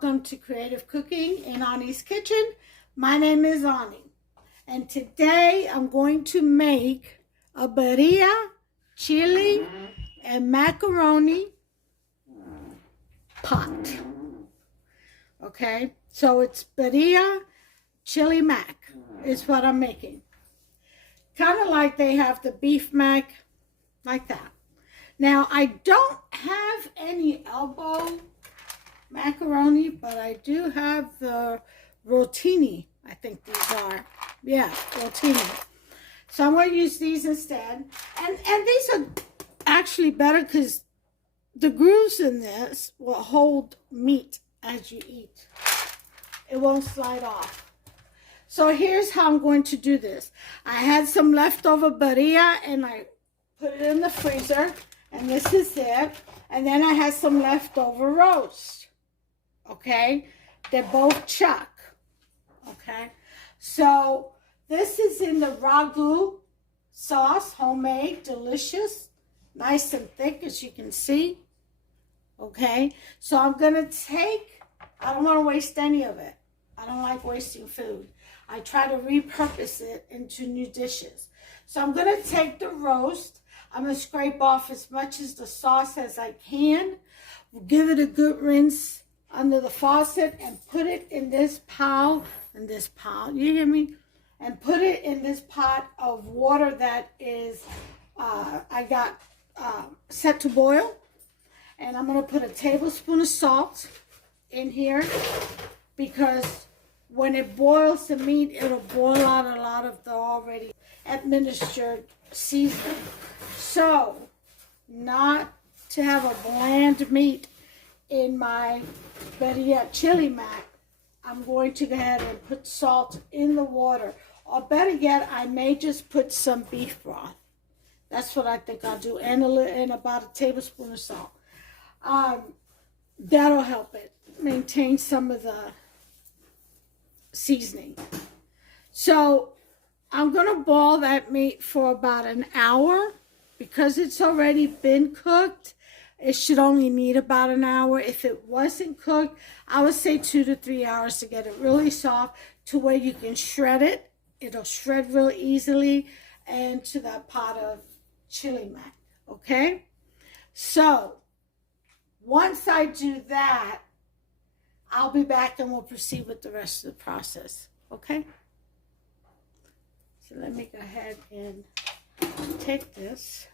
welcome to Creative Cooking in Ani's Kitchen. My name is Ani, and today I'm going to make a birria, chili, and macaroni pot. Okay, so it's birria chili mac is what I'm making. Kind of like they have the beef mac, like that. Now, I don't have any elbow macaroni, but I do have the rotini. I think these are. Yeah, rotini. So I'm going to use these instead. And these are actually better because the grooves in this will hold meat as you eat. It won't slide off. So here's how I'm going to do this. I had some leftover birria and I put it in the freezer. And this is it. And then I had some leftover roast. Okay? They're both chuck. Okay? So this is in the ragu sauce, homemade, delicious, nice and thick as you can see. Okay? So I'm going to take, I don't want to waste any of it. I don't like wasting food. I try to repurpose it into new dishes. So I'm going to take the roast. I'm going to scrape off as much of the sauce as I can. Give it a good rinse under the faucet and put it in this pot. You hear me? And put it in this pot of water that is, I got set to boil. And I'm going to put a tablespoon of salt in here because when it boils the meat, it'll boil out a lot of the already administered seasoning. So, not to have a bland meat in my Birria Chilé Mac, I'm going to go ahead and put salt in the water. Or better yet, I may just put some beef broth. That's what I think I'll do. And about a tablespoon of salt. That'll help it maintain some of the seasoning. So, I'm going to boil that meat for about an hour. Because it's already been cooked, it should only need about an hour. If it wasn't cooked, I would say 2 to 3 hours to get it really soft to where you can shred it. It'll shred real easily and to that pot of chili mac, okay? So, once I do that, I'll be back and we'll proceed with the rest of the process, okay? So let me go ahead and take this.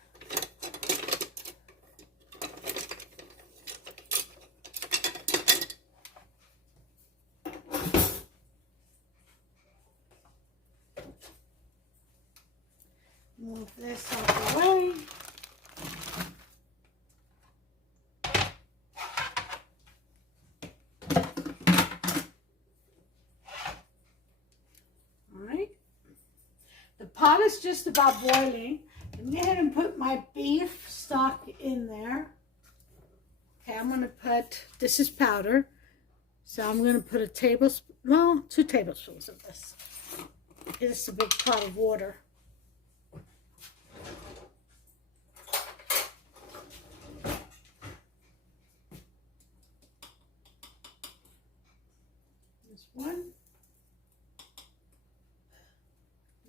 Move this out of the way. All right. The pot is just about boiling. I'm going to go ahead and put my beef stock in there. Okay, I'm going to put, this is powder. So I'm going to put a tablespoon, well, 2 tablespoons of this. This is a big pot of water. This one.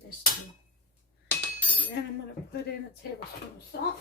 There's 2. And then I'm going to put in a tablespoon of salt.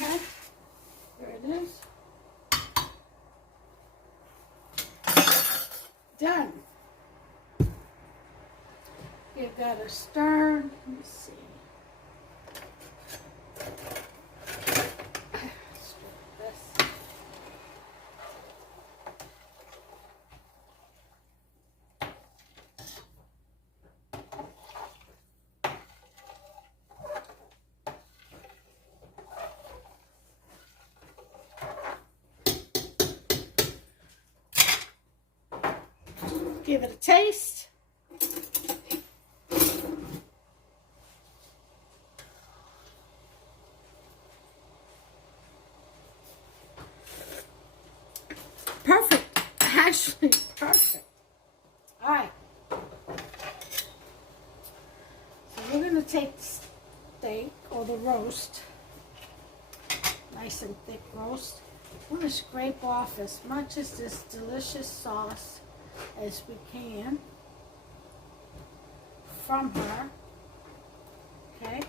Okay, there it is. Done. Give that a stir. Let me see. give it a taste. Perfect. Actually, perfect. All right. So we're going to take the steak or the roast, nice and thick roast. We're going to scrape off as much of this delicious sauce as we can from her. Okay.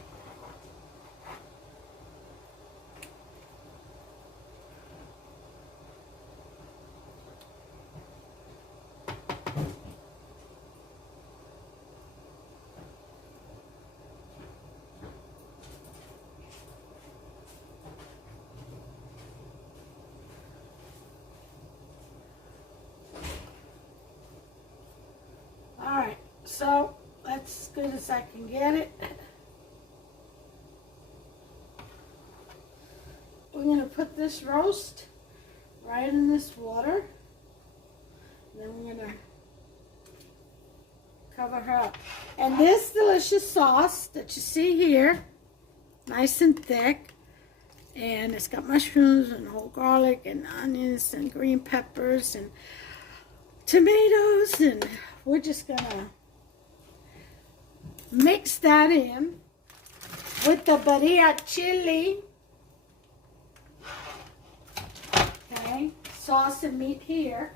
Alright, so that's as good as I can get it. We're going to put this roast right in this water. Then we're going to cover her up. And this delicious sauce that you see here, nice and thick, and it's got mushrooms and whole garlic and onions and green peppers and tomatoes, and we're just gonna mix that in with the Birria Chilé, okay, sauce and meat here.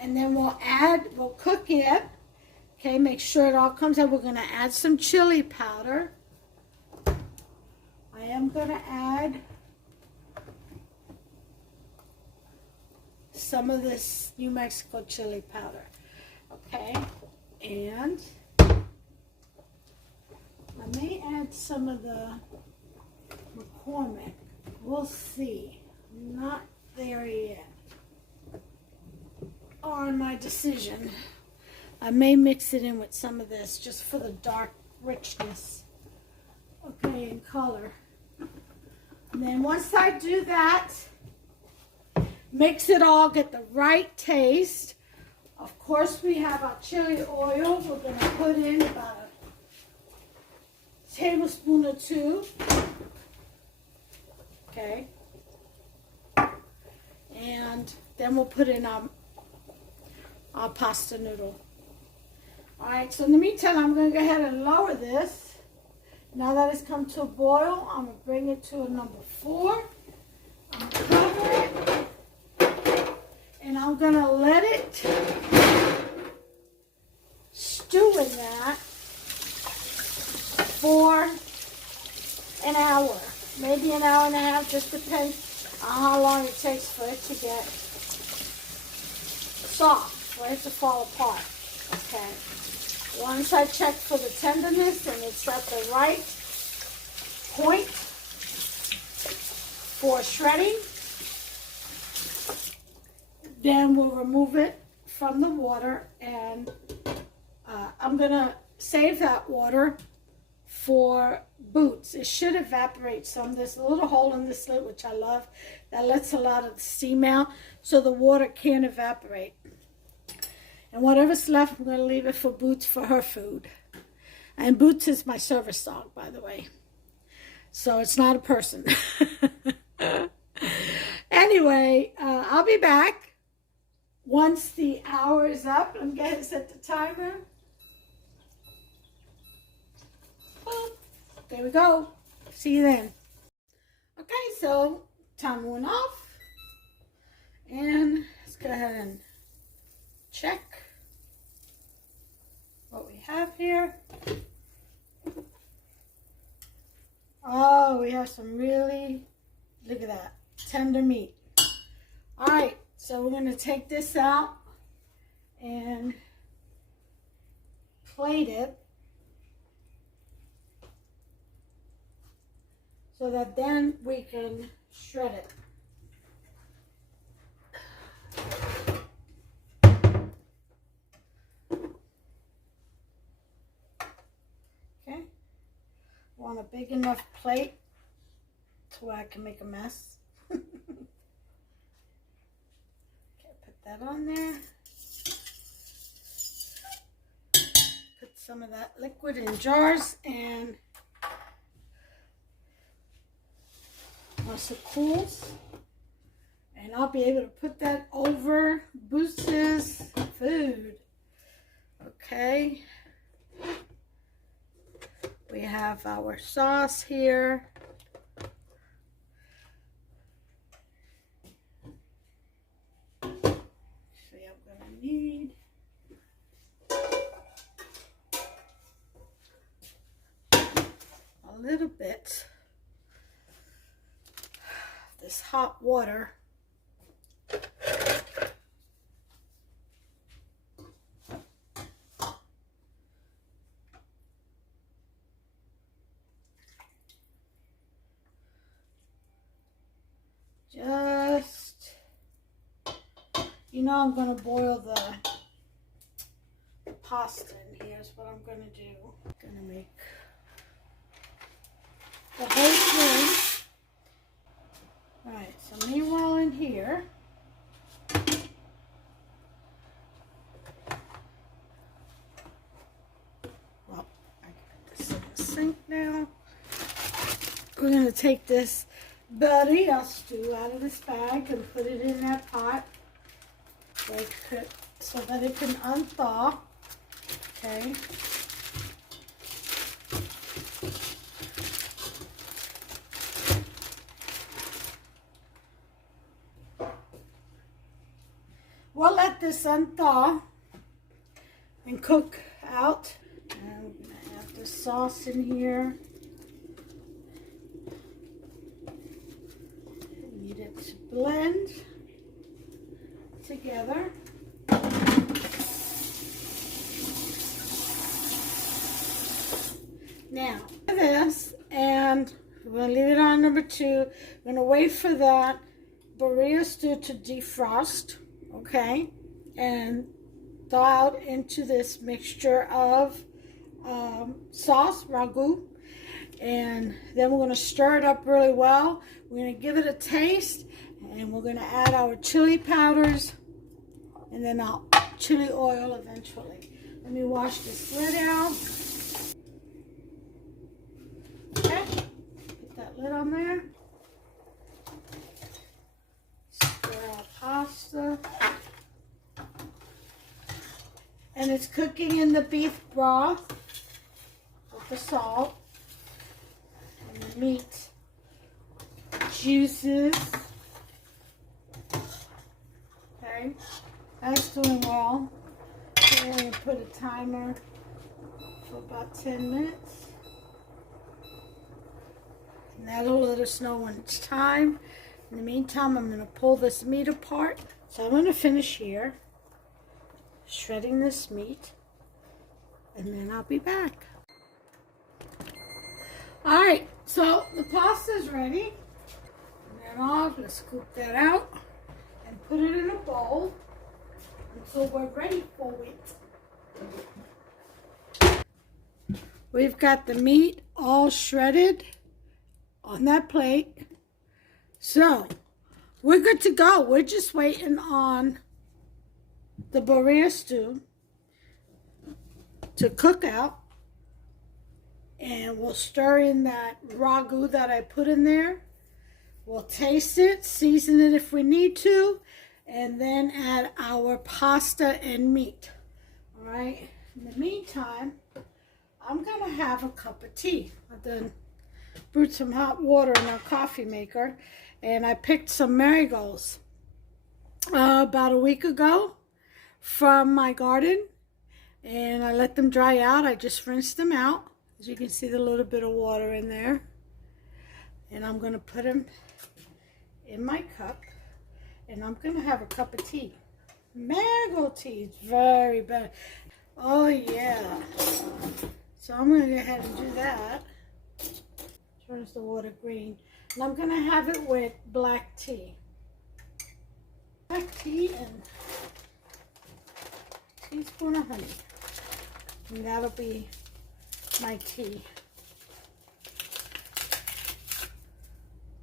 And then we'll cook it, okay, make sure it all comes out. We're gonna add some chili powder. I am gonna add some of this New Mexico chili powder, okay, and I may add some of the McCormick. We'll see. Not there yet on my decision. I may mix it in with some of this just for the dark richness, okay, in color. And then once I do that, mix it all, get the right taste. Of course, we have our chili oil. We're going to put in about a tablespoon or two. Okay. And then we'll put in our pasta noodle. All right, so in the meantime, I'm going to go ahead and lower this. Now that it's come to a boil, I'm going to bring it to a number 4. I'm going to cover it. And I'm going to let it stew in that for an hour. Maybe an hour and a half, just depends on how long it takes for it to get soft, for it to fall apart. Okay. Once I check for the tenderness and it's at the right point for shredding, then we'll remove it from the water, and I'm going to save that water for boots. It should evaporate some. There's a little hole in this lid, which I love, that lets a lot of the steam out so the water can't evaporate. And whatever's left, I'm going to leave it for Boots for her food. And Boots is my service dog, by the way. So it's not a person. Anyway, I'll be back once the hour is up. I'm going to set the timer. Boop. There we go. See you then. Okay, so time went off. And let's go ahead and check what we have here. Oh, we have some really, look at that, tender meat. All right, so we're going to take this out and plate it so that then we can shred it. Okay, want a big enough plate to where I can make a mess. Okay, put that on there. Put some of that liquid in jars, and once it cools, and I'll be able to put that over Boots's food. Okay. We have our sauce here. See, I'm gonna need a little bit of this hot water. Just, you know, I'm going to boil the pasta in here is what I'm going to do. I'm going to make the whole thing. All right, so meanwhile in here, well, I got this in the sink now. We're going to take this Birria stew out of this bag and put it in that pot so that it can unthaw. Okay. We'll let this unthaw and cook out. And we're going to have the sauce in here. Need it to blend together. Now, this, and we're going to leave it on number 2. We're going to wait for that Birria stew to defrost, okay, and thaw out into this mixture of sauce, ragu, and then we're going to stir it up really well. We're going to give it a taste, and we're going to add our chili powders, and then our chili oil eventually. Let me wash this lid out. Okay, put that lid on there. Stir our pasta. And it's cooking in the beef broth with the salt and the meat juices. Okay, that's doing well. I'm going to put a timer for about 10 minutes. And that'll let us know when it's time. In the meantime, I'm going to pull this meat apart. So I'm going to finish here, shredding this meat, and then I'll be back. Alright, so the pasta's ready. And then I'm going to scoop that out and put it in a bowl until we're ready for it. We've got the meat all shredded on that plate. So, we're good to go. We're just waiting on the Birria stew to cook out. And we'll stir in that ragu that I put in there. We'll taste it, season it if we need to, and then add our pasta and meat. All right. In the meantime, I'm going to have a cup of tea. I've done brewed some hot water in our coffee maker, and I picked some marigolds about a week ago from my garden, and I let them dry out. I just rinsed them out. As you can see, the little bit of water in there. And I'm going to put them in my cup. And I'm going to have a cup of tea. Marigold tea is very bad. Oh, yeah. So I'm going to go ahead and do that. Turns the water green. And I'm going to have it with black tea. Black tea and a teaspoon of honey. And that'll be my tea.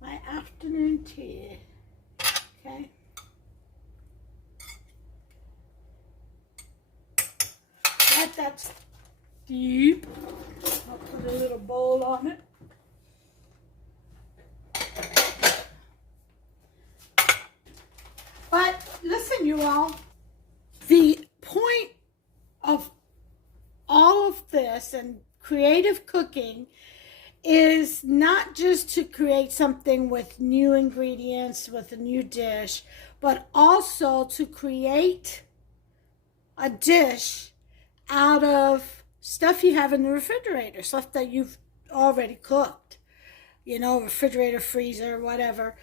My afternoon tea. Okay. like that's deep. I'll put a little bowl on it. But listen, you all, the point of all of this and creative cooking is not just to create something with new ingredients, with a new dish, but also to create a dish out of stuff you have in the refrigerator, stuff that you've already cooked, you know, refrigerator, freezer, whatever.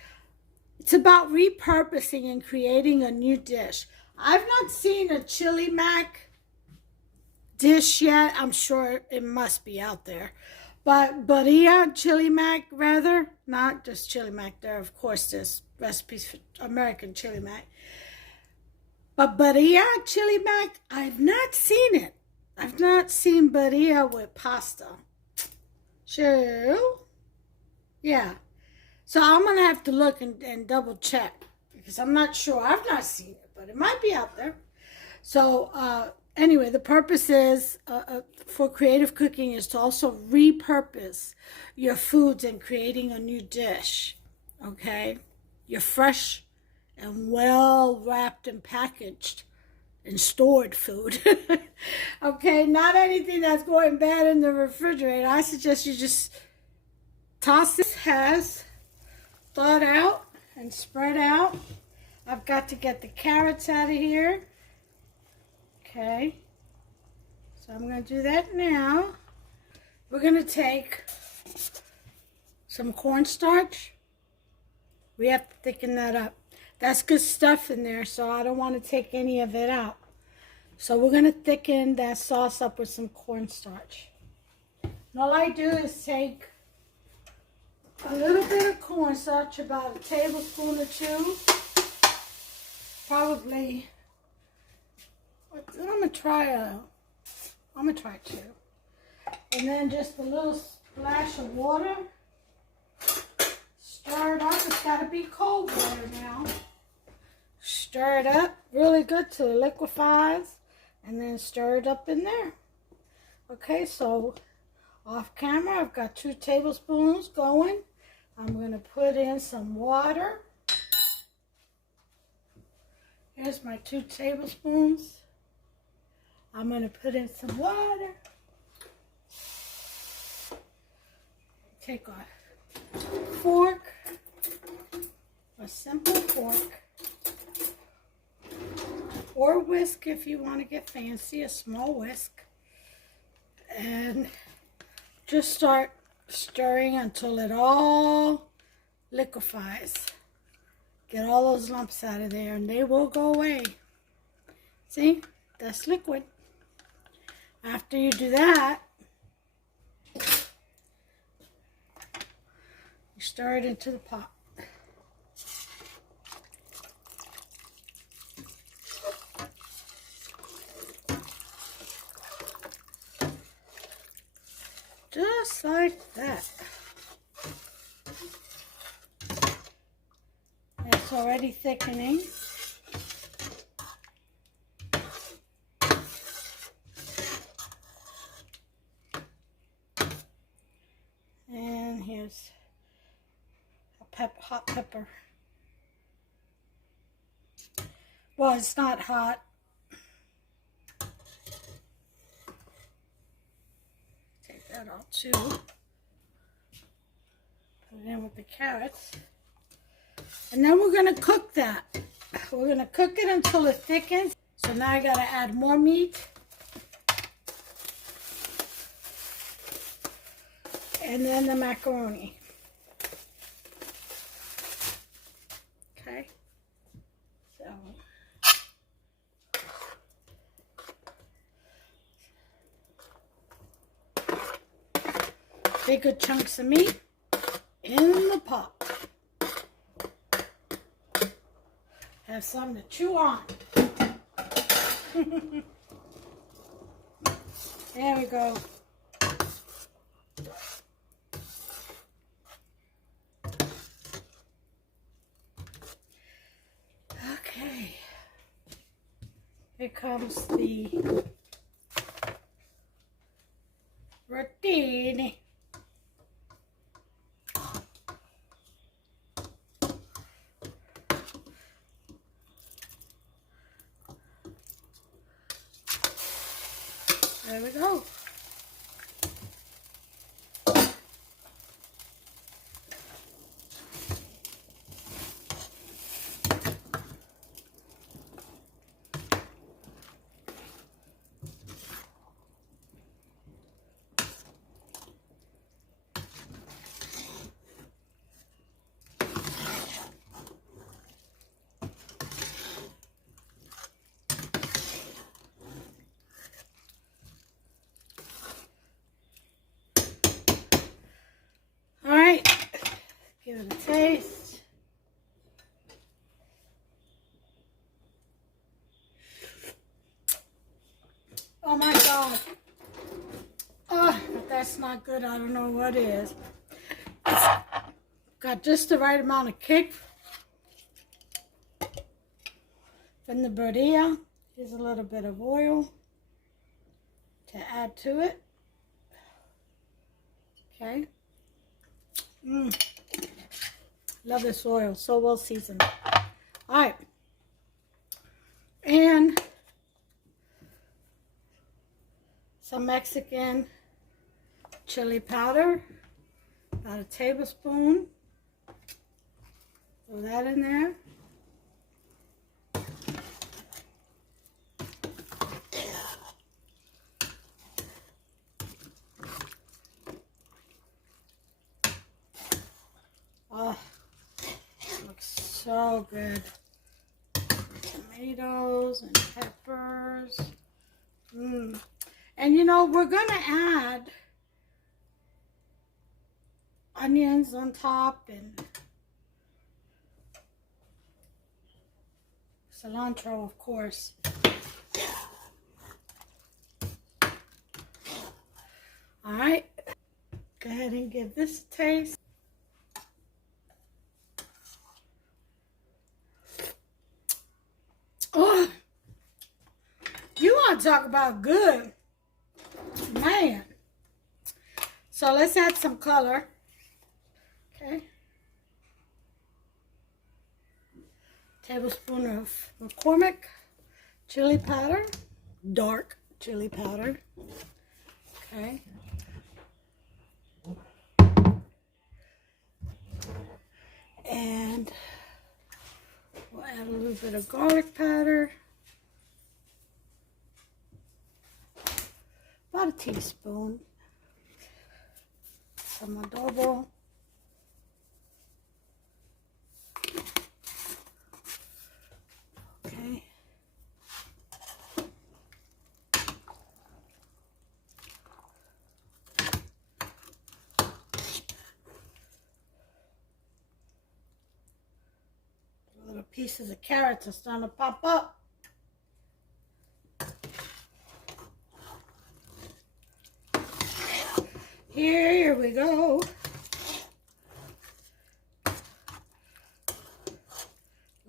It's about repurposing and creating a new dish. I've not seen a chili mac dish yet. I'm sure it must be out there. But Birria Chilé Mac, rather, not just chili mac. There, of course, there's recipes for American chili mac. But Birria Chilé Mac, I've not seen it. I've not seen Birria with pasta. So, yeah. So I'm going to have to look and double check because I'm not sure. I've not seen it, but it might be out there. So, anyway, the purpose is for creative cooking is to also repurpose your foods and creating a new dish, okay? Your fresh and well wrapped and packaged and stored food, okay? Not anything that's going bad in the refrigerator. I suggest you just toss this. Has thawed out and spread out. I've got to get the carrots out of here. Okay, so I'm going to do that now. We're going to take some cornstarch. We have to thicken that up. That's good stuff in there, so I don't want to take any of it out. So we're going to thicken that sauce up with some cornstarch. And all I do is take a little bit of cornstarch, about a tablespoon or two. Probably, I'm gonna try two. And then just a little splash of water. Stir it up. It's gotta be cold water now. Stir it up really good till it liquefies. And then stir it up in there. Okay, so off camera, I've got 2 tablespoons going. I'm gonna put in some water. Here's my 2 tablespoons. I'm going to put in some water. Take a fork, a simple fork, or whisk if you want to get fancy, a small whisk. And just start stirring until it all liquefies. Get all those lumps out of there and they will go away. See, that's liquid. After you do that, you stir it into the pot. Just like that. It's already thickening. And here's a hot pepper. Well, it's not hot. Take that out too. Put it in with the carrots. And then we're going to cook that. We're going to cook it until it thickens. So now I got to add more meat. And then the macaroni. Okay. So. Big good chunks of meat in the pot. Have something to chew on. There we go. Okay. Here comes the Rotini. There we go. All right, give it a taste. Oh my God. Oh, if that's not good, I don't know what is. It's got just the right amount of kick from the birria. Here's a little bit of oil to add to it. Okay. Love this oil, so well seasoned. All right. And some Mexican chili powder, about a tablespoon. Throw that in there. Oh, looks so good. Tomatoes and peppers. And you know, we're gonna add onions on top and cilantro, of course. All right, go ahead and give this a taste. Oh, you want to talk about good, man. So let's add some color. Okay. Tablespoon of McCormick chili powder, dark chili powder. Okay. And we'll add a little bit of garlic powder. About a teaspoon. Some adobo. Okay. Little pieces of carrots are starting to pop up. Here we go.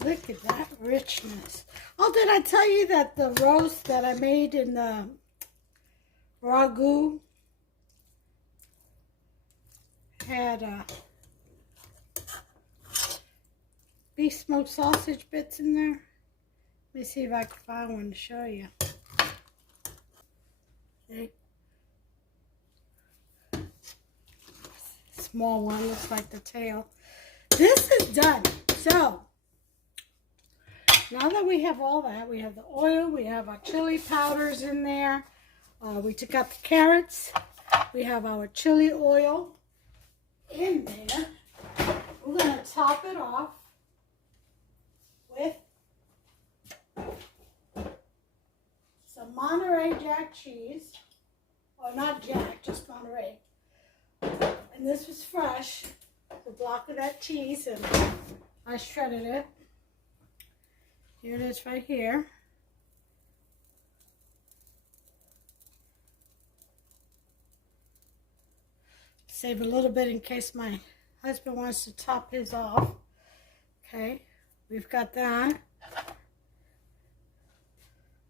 Look at that richness. Oh, did I tell you that the roast that I made in the ragu had beef smoked sausage bits in there? Let me see if I can find one to show you. See? Small one, looks like the tail. This is done. So, now that we have all that, we have the oil, we have our chili powders in there. We took out the carrots. We have our chili oil in there. We're going to top it off with some Monterey Jack cheese. Or not Jack, just Monterey. And this was fresh, the block of that cheese, and I shredded it. Here it is right here. Save a little bit in case my husband wants to top his off. Okay, we've got that.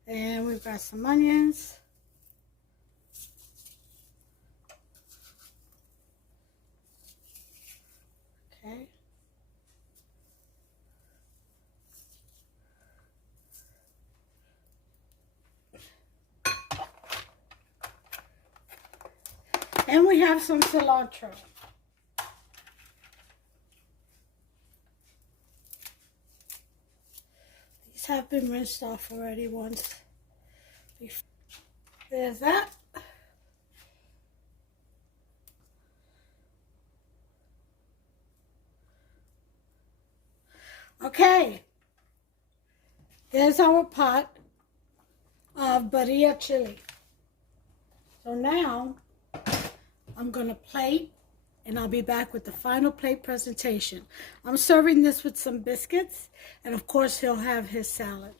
And we've got some onions. And we have some cilantro. These have been rinsed off already once. There's that. Okay. There's our pot of Birria chili. So now I'm going to plate, and I'll be back with the final plate presentation. I'm serving this with some biscuits, and of course he'll have his salad.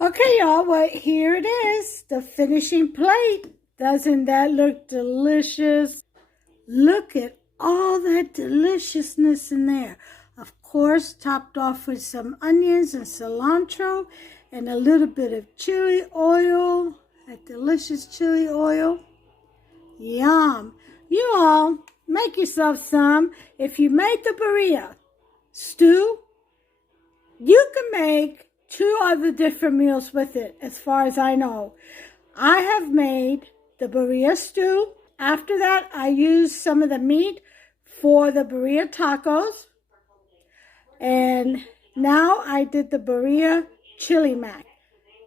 Okay, y'all, well, here it is, the finishing plate. Doesn't that look delicious? Look at all that deliciousness in there. Of course, topped off with some onions and cilantro and a little bit of chili oil, that delicious chili oil. Yum. You all, make yourself some. If you made the birria stew, you can make 2 other different meals with it, as far as I know. I have made the birria stew. After that, I used some of the meat for the birria tacos. And now I did the Birria Chilé Mac.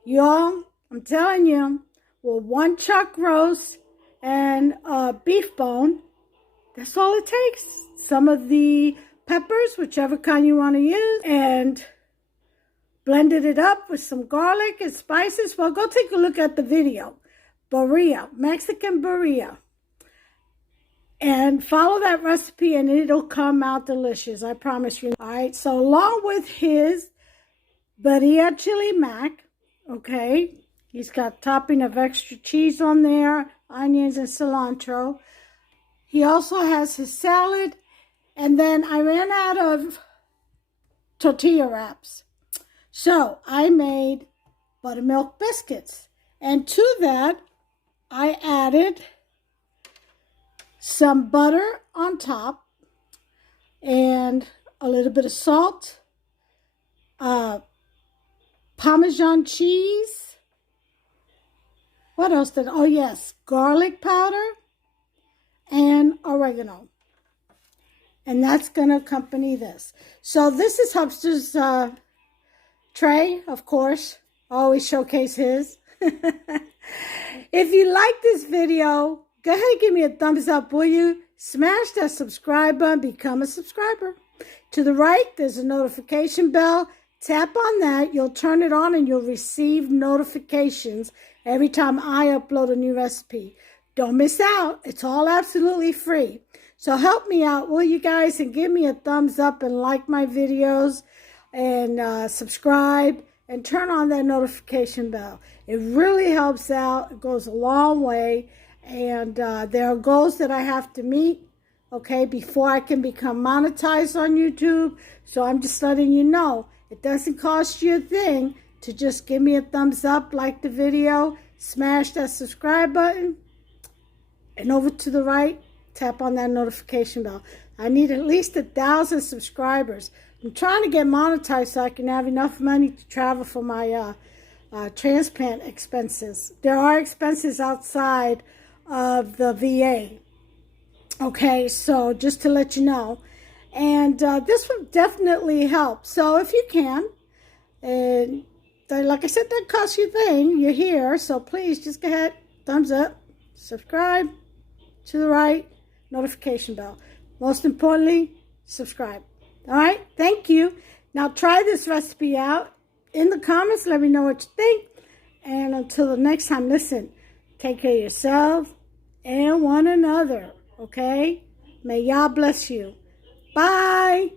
Y'all, I'm telling you, with 1 chuck roast and a beef bone, that's all it takes. Some of the peppers, whichever kind you want to use, and blended it up with some garlic and spices. Well, go take a look at the video. Birria, Mexican birria. And follow that recipe and it'll come out delicious. I promise you. All right, so along with his Birria Chilé Mac, okay, he's got topping of extra cheese on there, onions and cilantro. He also has his salad. And then I ran out of tortilla wraps. So I made buttermilk biscuits. And to that, I added some butter on top and a little bit of salt, Parmesan cheese. What else did, oh yes, garlic powder and oregano. And that's going to accompany this. So this is Hubster's tray, of course. Always showcase his. If you like this video, go ahead and give me a thumbs up, will you? Smash that subscribe button, become a subscriber. To the right, there's a notification bell. Tap on that, you'll turn it on and you'll receive notifications every time I upload a new recipe. Don't miss out, it's all absolutely free. So help me out, will you guys, and give me a thumbs up and like my videos and subscribe and turn on that notification bell. It really helps out, it goes a long way. And there are goals that I have to meet, okay, before I can become monetized on YouTube. So I'm just letting you know, it doesn't cost you a thing to just give me a thumbs up, like the video, smash that subscribe button, and over to the right, tap on that notification bell. I need at least 1,000 subscribers. I'm trying to get monetized so I can have enough money to travel for my transplant expenses. There are expenses outside of the VA. Okay, so just to let you know. And this will definitely help. So if you can, and like I said, that costs you a thing. You're here, so please just go ahead, thumbs up, subscribe, to the right, notification bell. Most importantly, subscribe. All right, thank you. Now try this recipe out. In the comments, let me know what you think. And until the next time, listen, take care of yourself and one another, okay? May Yah bless you. Bye.